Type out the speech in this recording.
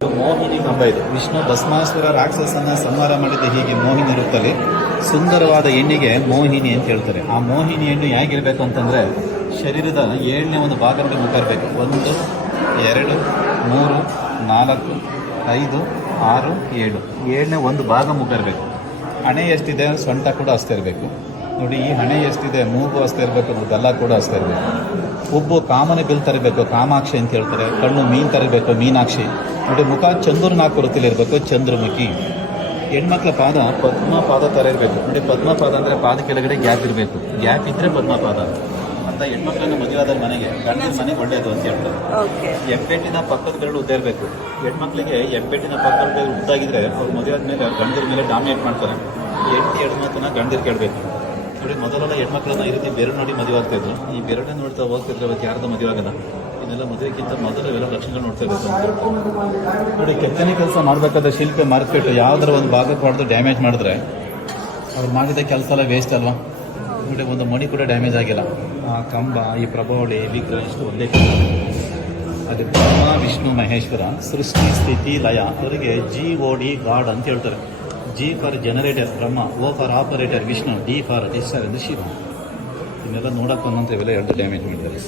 ಮೋಹಿನಿ ಕಂಬ ಇದು. ವಿಷ್ಣು ಭಸ್ಮಾಸುರ ರಾಕ್ಷಸನ ಸಂಹಾರ ಮಾಡಿದ ಹೀಗೆ ಮೋಹಿನಿ ರೂಪದಲ್ಲಿ ಸುಂದರವಾದ ಹೆಣ್ಣಿಗೆ ಮೋಹಿನಿ ಅಂತ ಹೇಳ್ತಾರೆ. ಆ ಮೋಹಿನಿ ಹೆಣ್ಣು ಹೇಗಿರ್ಬೇಕು ಅಂತಂದ್ರೆ ಶರೀರದ 7ನೇ ಒಂದು ಭಾಗದಲ್ಲಿ ಮುಖ ಇರಬೇಕು. 1 2 3 4 5 6 7 7ನೇ ಒಂದು ಭಾಗ ಮುಖ ಇರಬೇಕು. ಹಣೆ ಎಷ್ಟಿದೆ ಸೊಂಟ ಕೂಡ ಅಷ್ಟೇ ಇರಬೇಕು. ನೋಡಿ, ಈ ಹಣೆ ಎಷ್ಟಿದೆ ಮೂಗು ಅಷ್ಟೇ ಇರಬೇಕು, ಗಲ್ಲ ಕೂಡ ಅಷ್ಟೇ ಇರಬೇಕು. ಉಬ್ಬು ಕಾಮನ ಬಿಲ್ ತರಬೇಕು, ಕಾಮಾಕ್ಷಿ ಅಂತ ಹೇಳ್ತಾರೆ. ಕಣ್ಣು ಮೀನು ತರಬೇಕು, ಮೀನಾಕ್ಷಿ. ನೋಡಿ, ಮುಖ ಚಂದ್ರನಾಕೃತಿಲಿ ಇರಬೇಕು, ಚಂದ್ರಮುಖಿ. ಹೆಣ್ಮಕ್ಳ ಪಾದ ಪದ್ಮಪಾದ ಥರ ಇರಬೇಕು. ನೋಡಿ, ಪದ್ಮಪಾದ ಅಂದರೆ ಪಾದ ಕೆಳಗಡೆ ಗ್ಯಾಪ್ ಇರಬೇಕು. ಗ್ಯಾಪ್ ಇದ್ದರೆ ಪದ್ಮಪಾದ ಅಂತ. ಹೆಣ್ಮಕ್ಳನ್ನ ಮದುವೆಯಾದ ಮನೆಗೆ ಗಂಡಿನ ಮನೆಗೆ ಒಳ್ಳೆಯದು ಅಂತ ಹೇಳ್ತಾರೆ. ಹೆಬ್ಬೆಟ್ಟಿನ ಪಕ್ಕದ ಬೆರಳು ಉದ್ದ ಇರಬೇಕು. ಹೆಣ್ಮಕ್ಳಿಗೆ ಹೆಬ್ಬೆಟ್ಟಿನ ಪಕ್ಕದ ಬೆರಳು ಉದ್ದಾಗಿದ್ರೆ ಅವ್ರು ಮದುವೆ ಆದ್ಮೇಲೆ ಗಂಡರ ಮೇಲೆ ಡಾಮಿನೇಟ್ ಮಾಡ್ತಾರೆ. ಹೆಂಡತಿ ಹೆಣ್ಮಕ್ಳನ್ನ ಗಂಡರು ಕೇಳಬೇಕು. ನೋಡಿ, ಮೊದಲೆಲ್ಲ ಹೆಣ್ಮಕ್ಳನ್ನ ಈ ರೀತಿ ಬೆರಳು ನೋಡಿ ಮದುವೆ ಆಗ್ತಾಯಿದ್ರು. ಈ ಬೆರಳನ್ನ ನೋಡ್ತಾ ಹೋಗ್ತಿದ್ರೆ ಅವತ್ತು ಯಾರ್ದು ಮದುವೆ ಆಗಲ್ಲ. ಇದೆಲ್ಲ ಮದುವೆಗಿಂತ ಮೊದಲು ಇವೆಲ್ಲ ಲಕ್ಷಣಗಳು ನೋಡ್ತಾ ಇರಬೇಕು. ನೋಡಿ, ಕೆತ್ತನೆ ಕೆಲಸ ಮಾಡಬೇಕಾದ್ರೆ ಶಿಲ್ಪಿ ಮಾರ್ಕೆಟ್ ಯಾವ್ದಾರ ಒಂದು ಭಾಗಕ್ಕೆ ಹೊಡೆದು ಡ್ಯಾಮೇಜ್ ಮಾಡಿದ್ರೆ ಅವ್ರು ಮಾಡಿದ ಕೆಲಸ ಎಲ್ಲ ವೇಸ್ಟ್ ಅಲ್ವಾ. ನೋಡಿ, ಒಂದು ಮಣಿ ಕೂಡ ಡ್ಯಾಮೇಜ್ ಆಗಿಲ್ಲ. ಆ ಕಂಬ, ಈ ಪ್ರಭಾವಳಿ, ವಿಗ್ರಹ ಇಷ್ಟು ಒಂದೇ ಕೆಲಸ. ಅದು ಬ್ರಹ್ಮ ವಿಷ್ಣು ಮಹೇಶ್ವರ ಸೃಷ್ಟಿ ಸ್ಥಿತಿ ಲಯ. ಅವರಿಗೆ GOD ಗಾಡ್ ಅಂತ ಹೇಳ್ತಾರೆ. G for generator Brahma, O for operator Vishnu, D for destroyer ಎಂದು ಶಿವ. ಇದನ್ನೆಲ್ಲ ನೋಡಕ್ಕೆ ಬಂದಂತ ಇವೆಲ್ಲ ಎರಡು ಡ್ಯಾಮೇಜ್ ಮಾಡಿದ್ದಾರೆ.